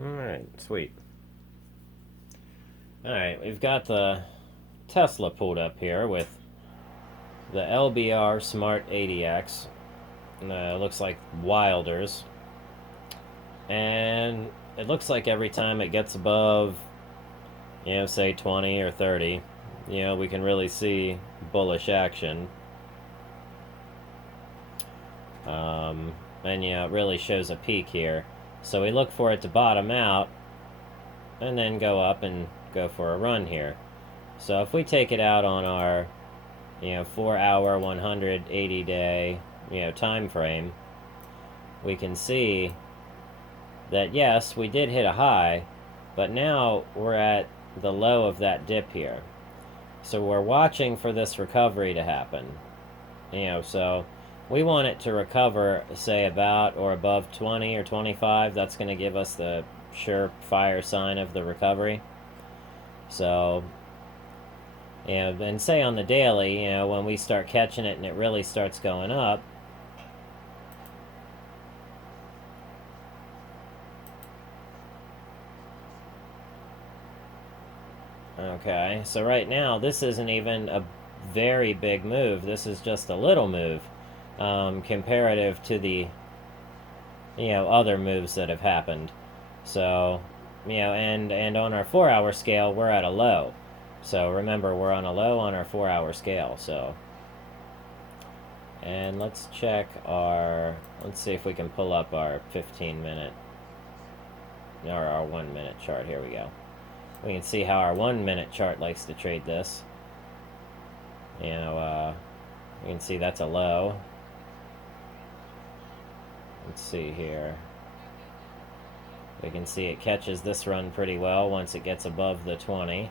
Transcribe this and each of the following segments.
Alright, sweet. Alright, we've got the Tesla pulled up here with the LBR Smart ADX. Looks like Wilders. And it looks like every time it gets above, say 20 or 30, we can really see bullish action. And it really shows a peak here. So we look for it to bottom out and then go up and go for a run here. So if we take it out on our 4-hour 180-day time frame, we can see that yes, we did hit a high, but now we're at the low of that dip here. So we're watching for this recovery to happen. So we want it to recover, say, about or above 20 or 25. That's going to give us the surefire sign of the recovery. So, and say on the daily, when we start catching it and it really starts going up, okay, so right now this isn't even a very big move. This is just a little move comparative to the other moves that have happened. So, and on our 4-hour scale, we're at a low. So remember, we're on a low on our 4-hour scale. So, and let's check let's see if we can pull up our 15-minute or our 1-minute chart. Here we go. We can see how our 1-minute chart likes to trade this. We can see that's a low. Let's see here. We can see it catches this run pretty well once it gets above the 20.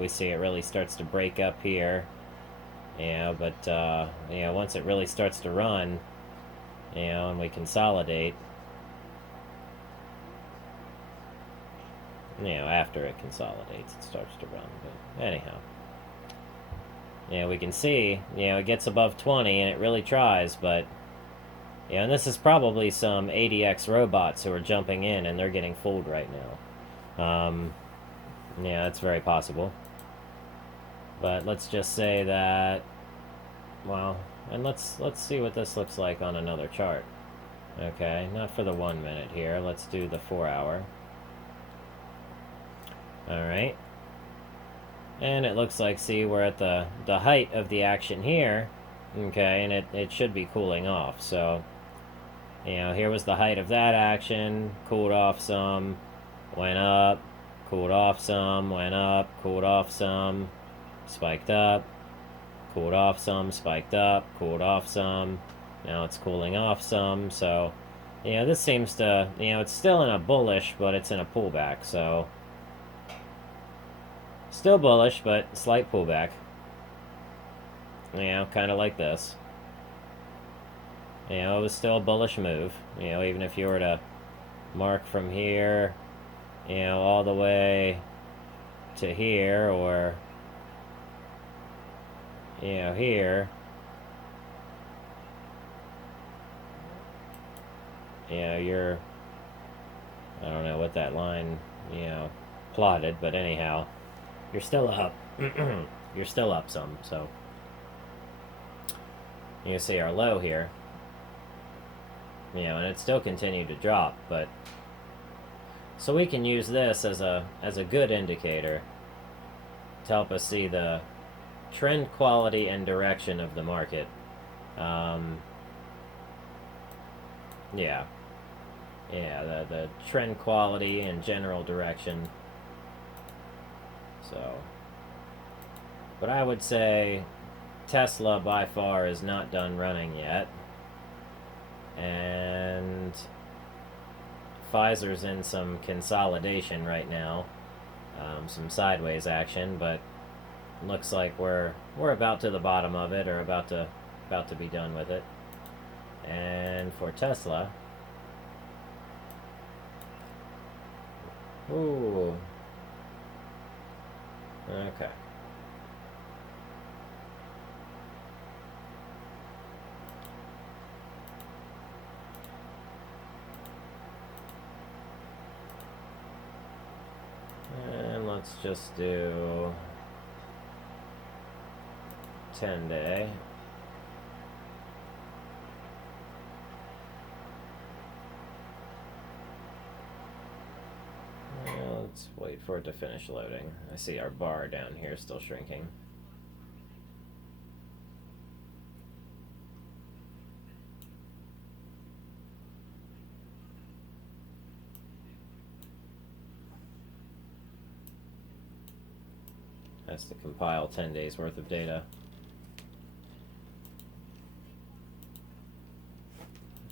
We see it really starts to break up here. But once it really starts to run, and we consolidate, after it consolidates, it starts to run. But anyhow, we can see, it gets above 20 and it really tries, but and this is probably some ADX robots who are jumping in and they're getting fooled right now. That's very possible. But let's just say that, well, and let's see what this looks like on another chart. Okay, not for the 1 minute here. Let's do the 4-hour. Alright. And it looks like, see, we're at the height of the action here. Okay, and it should be cooling off. So, here was the height of that action. Cooled off some. Went up. Cooled off some. Went up. Cooled off some. Spiked up. Cooled off some. Spiked up. Cooled off some. Now it's cooling off some. So, this seems to, it's still in a bullish, but it's in a pullback. So, still bullish, but slight pullback. Kind of like this. It was still a bullish move. Even if you were to mark from here, all the way to here, or, here. You're, I don't know what that line, plotted, but anyhow, you're still up. You're still up some, so. You see our low here. And it still continued to drop, but so we can use this as a good indicator to help us see the trend quality and direction of the market. The trend quality and general direction. So, but I would say Tesla by far is not done running yet. And Pfizer's in some consolidation right now, some sideways action, but looks like we're about to the bottom of it, or about to be done with it. And for Tesla, ooh, okay. just do 10-day. Let's wait for it to finish loading. I see our bar down here still shrinking. Has to compile 10 days worth of data.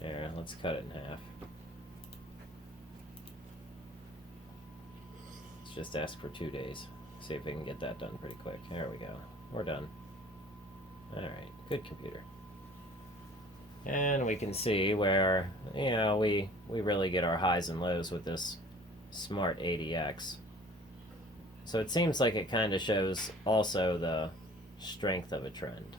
There, let's cut it in half. Let's just ask for 2 days. See if we can get that done pretty quick. There we go. We're done. Alright, good computer. And we can see where, you know, we really get our highs and lows with this Smart ADX. So it seems like it kind of shows also the strength of a trend.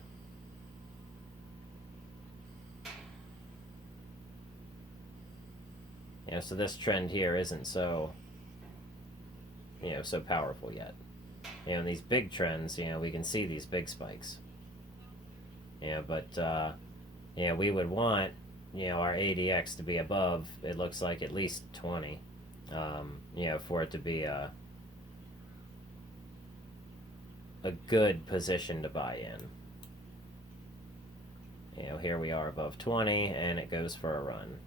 You know, so this trend here isn't so, you know, so powerful yet. You know, in these big trends, you know, we can see these big spikes. You know, but, you know, we would want, you know, our ADX to be above, it looks like at least 20, you know, for it to be a good position to buy in. You know, here we are above 20 and it goes for a run.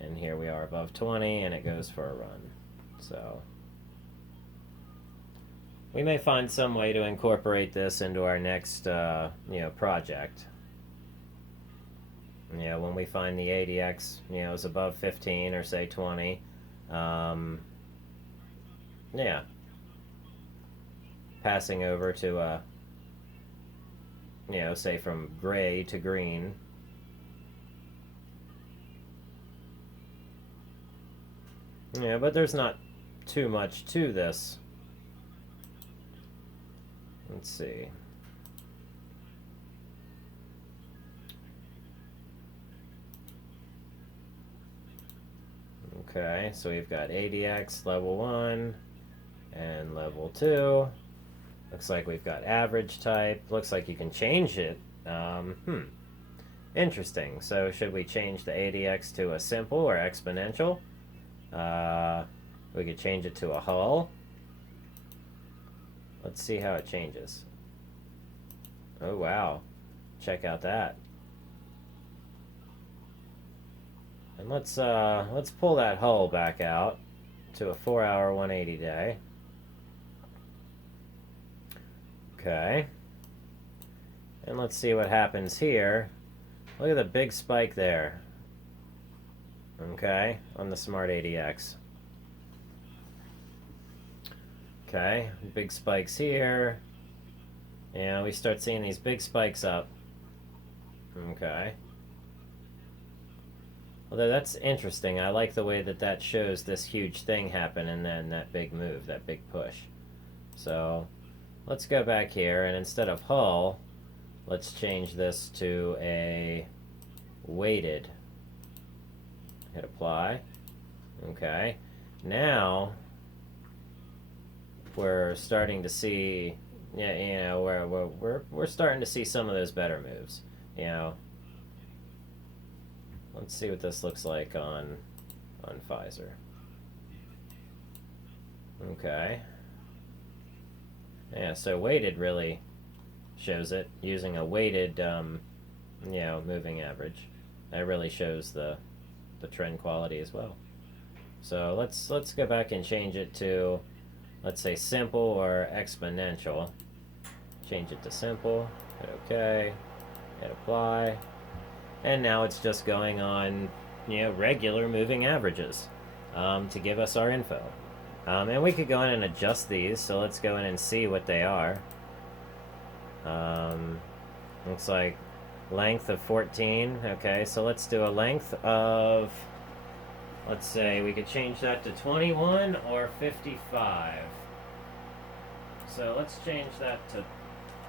And here we are above 20 and it goes for a run. So we may find some way to incorporate this into our next you know, project. You know, when we find the ADX, you know, is above 15 or say 20, yeah, passing over to a, you know, say from gray to green. Yeah, but there's not too much to this. Let's see. Okay, so we've got ADX level 1 and level 2. Looks like we've got average type. Looks like you can change it. Interesting. So should we change the ADX to a simple or exponential? We could change it to a hull. Let's see how it changes. Oh wow, check out that. And let's pull that hull back out to a 4-hour 180 day. Okay. And let's see what happens here. Look at the big spike there. Okay, on the Smart ADX. Okay, big spikes here. And we start seeing these big spikes up. Okay. Although that's interesting. I like the way that that shows this huge thing happen and then that big move, that big push. So let's go back here and instead of hull, let's change this to a weighted. Hit apply. Okay. Now we're starting to see, yeah, you know, we're starting to see some of those better moves. You know, let's see what this looks like on Pfizer. Okay. Yeah, so weighted really shows it using a weighted, you know, moving average. That really shows the trend quality as well. So let's go back and change it to, let's say, simple or exponential. Change it to simple. Hit OK. Hit apply. And now it's just going on, you know, regular moving averages to give us our info. And we could go in and adjust these. So let's go in and see what they are. Looks like length of 14. Okay, so let's do a length of, let's say we could change that to 21 or 55. So let's change that to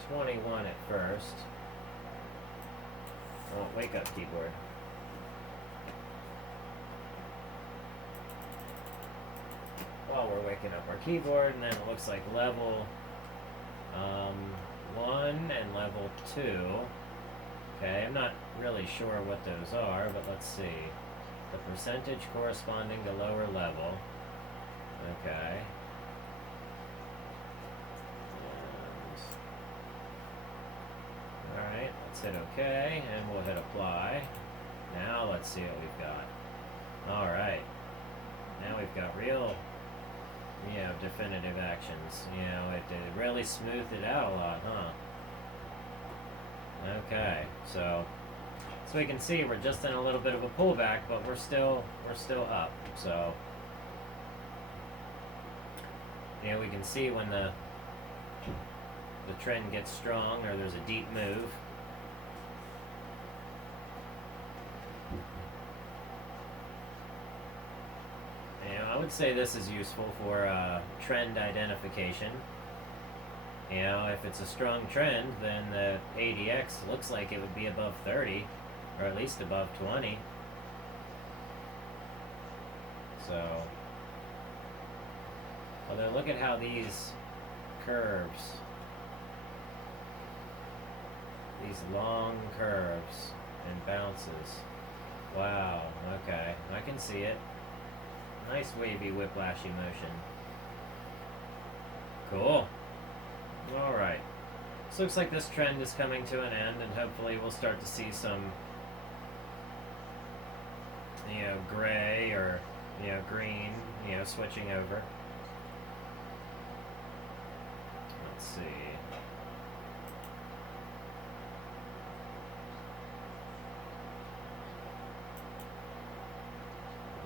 21 at first. Oh, wake up, keyboard. While we're waking up our keyboard, and then it looks like level 1 and level 2. Okay, I'm not really sure what those are, but let's see. The percentage corresponding to lower level. Okay. Alright, let's hit OK, and we'll hit apply. Now let's see what we've got. Alright. Now we've got real, definitive actions. It really smoothed it out a lot, huh? Okay, so we can see we're just in a little bit of a pullback, but we're still up. So we can see when the trend gets strong or there's a deep move. I would say this is useful for trend identification. If it's a strong trend, then the ADX looks like it would be above 30, or at least above 20. So, although look at how these curves, these long curves and bounces. Wow, okay, I can see it. Nice wavy whiplashy motion. Cool. Alright. So looks like this trend is coming to an end, and hopefully we'll start to see some, gray or, green, switching over. Let's see.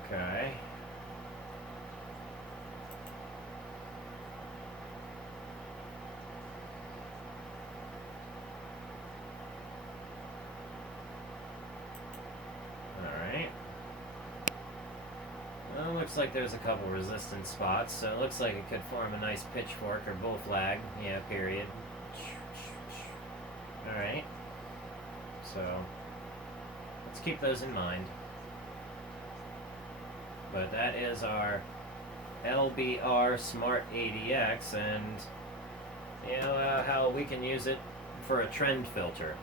Okay. Looks like there's a couple resistance spots, so it looks like it could form a nice pitchfork or bull flag, period. Alright. So, let's keep those in mind. But that is our LBR Smart ADX, and, how we can use it for a trend filter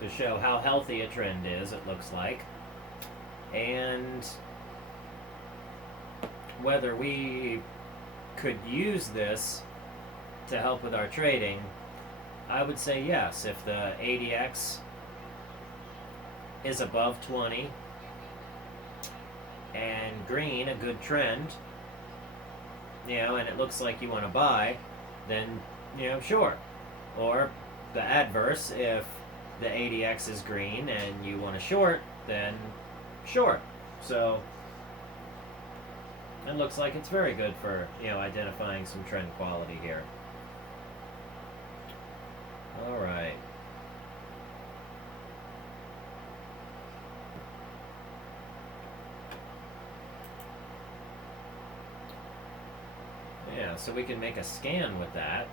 to show how healthy a trend is, it looks like. And whether we could use this to help with our trading, I would say yes. If the ADX is above 20 and green, a good trend, and it looks like you want to buy, then, sure. Or the adverse, if the ADX is green and you want to short, then sure. So it looks like it's very good for, identifying some trend quality here. All right. Yeah, so we can make a scan with that.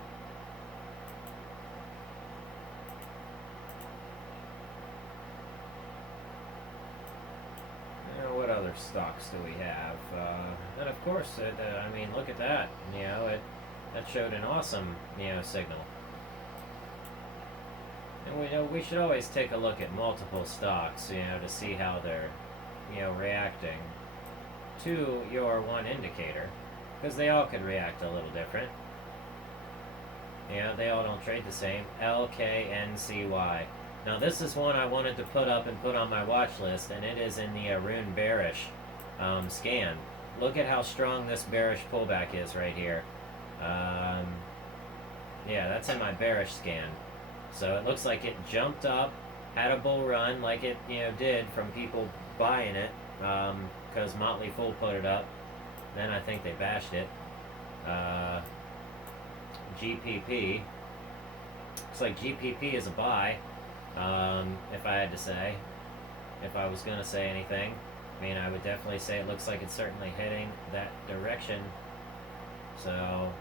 What other stocks do we have? And of course, look at that. That showed an awesome, signal. And we should always take a look at multiple stocks, to see how they're, reacting to your one indicator, because they all could react a little different. They all don't trade the same. lkncy. Now this is one I wanted to put up and put on my watch list, and it is in the Rune bearish scan. Look at how strong this bearish pullback is right here. Yeah, that's in my bearish scan. So it looks like it jumped up, had a bull run like it did from people buying it, because Motley Fool put it up. Then I think they bashed it. GPP. Looks like GPP is a buy. If I had to say, if I was going to say anything, I would definitely say it looks like it's certainly heading that direction. So,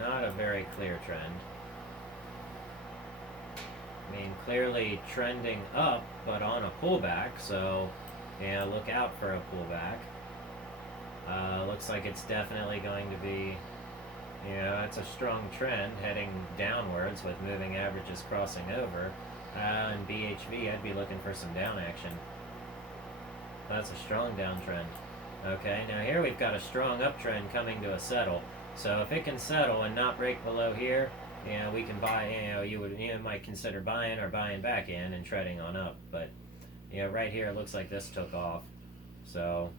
not a very clear trend. I mean, clearly trending up, but on a pullback, so yeah, look out for a pullback. Looks like it's definitely going to be, it's a strong trend heading downwards with moving averages crossing over. In BHV, I'd be looking for some down action. That's a strong downtrend. Okay, now here we've got a strong uptrend coming to a settle. So if it can settle and not break below here, we can buy, you might consider buying or buying back in and treading on up. But, right here it looks like this took off. So,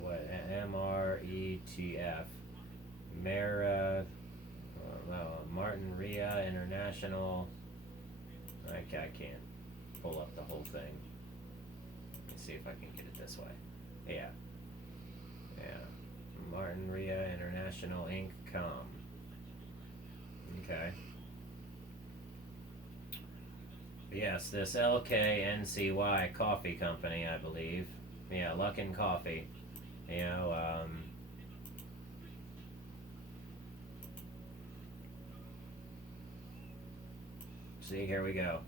what, MRETF, Martin Ria International. I can't pull up the whole thing. Let me see if I can get it this way. Yeah. Martin Ria International Inc. Com. Okay. Yes, this LKNCY coffee company, I believe. Yeah, Luckin Coffee. See, here we go.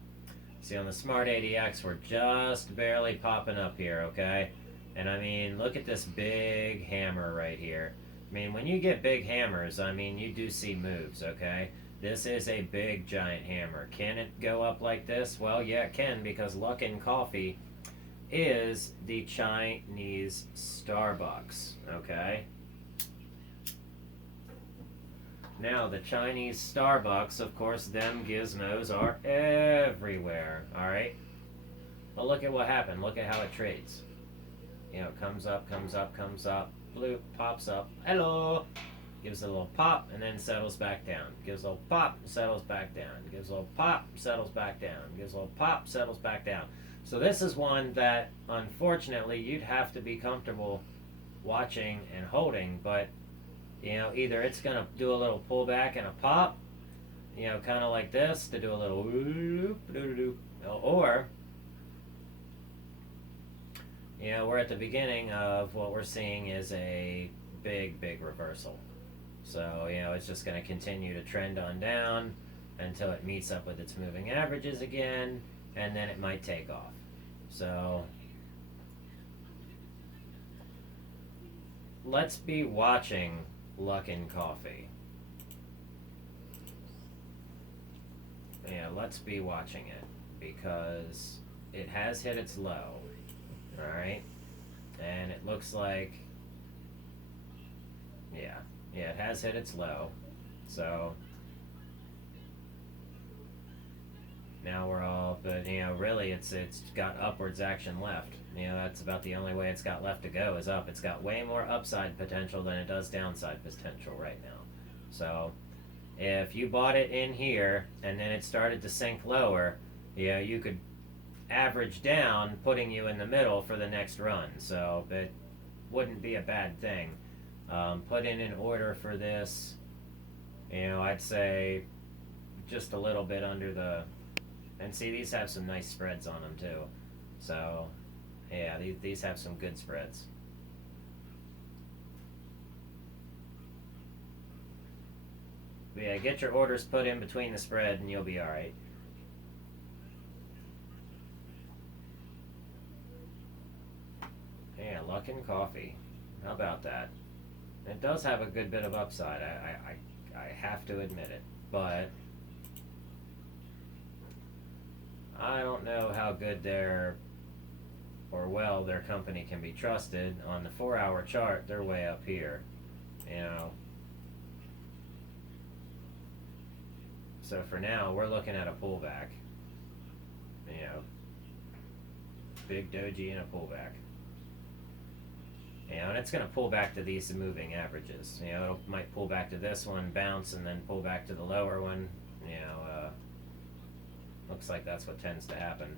See, on the Smart ADX, we're just barely popping up here, okay? And I mean, look at this big hammer right here. I mean, when you get big hammers, I mean, you do see moves, okay? This is a big, giant hammer. Can it go up like this? Well, yeah, it can, because Luckin Coffee is the Chinese Starbucks, okay? Now, the Chinese Starbucks, of course, them gizmos are everywhere, alright? But look at what happened. Look at how it trades. Comes up, bloop, pops up, hello! Gives a little pop, and then settles back down. Gives a little pop, settles back down. Gives a little pop, settles back down. Gives a little pop, settles back down. So this is one that, unfortunately, you'd have to be comfortable watching and holding, but either it's going to do a little pullback and a pop, kind of like this, to do a little or we're at the beginning of what we're seeing is a big reversal. So it's just going to continue to trend on down until it meets up with its moving averages again, and then it might take off. So let's be watching Luckin Coffee. Let's be watching it, because it has hit its low, alright? And it looks like, it has hit its low. So now we're all, but really it's got upwards action left. That's about the only way it's got left to go is up. It's got way more upside potential than it does downside potential right now. So if you bought it in here and then it started to sink lower, you could average down, putting you in the middle for the next run. So it wouldn't be a bad thing. Put in an order for this, I'd say just a little bit under the, and see, these have some nice spreads on them too. So yeah, these have some good spreads. But yeah, get your orders put in between the spread and you'll be alright. Yeah, Luckin Coffee. How about that? It does have a good bit of upside, I have to admit it. But I don't know how good their company can be trusted. On the 4-hour chart, they're way up here. So for now, we're looking at a pullback. Big doji and a pullback. And it's going to pull back to these moving averages. It might pull back to this one, bounce, and then pull back to the lower one. Looks like that's what tends to happen.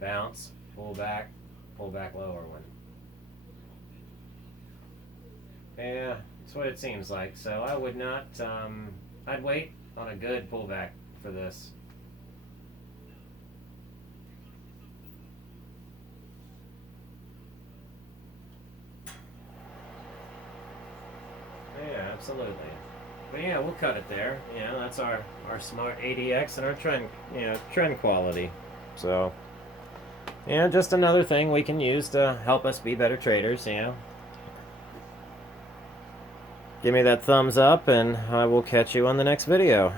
Bounce, pull back lower one. Yeah, that's what it seems like. So I would not, I'd wait on a good pullback for this. absolutely. But yeah, we'll cut it there. That's our Smart ADX and our trend quality. So, just another thing we can use to help us be better traders. Give me that thumbs up, and I will catch you on the next video.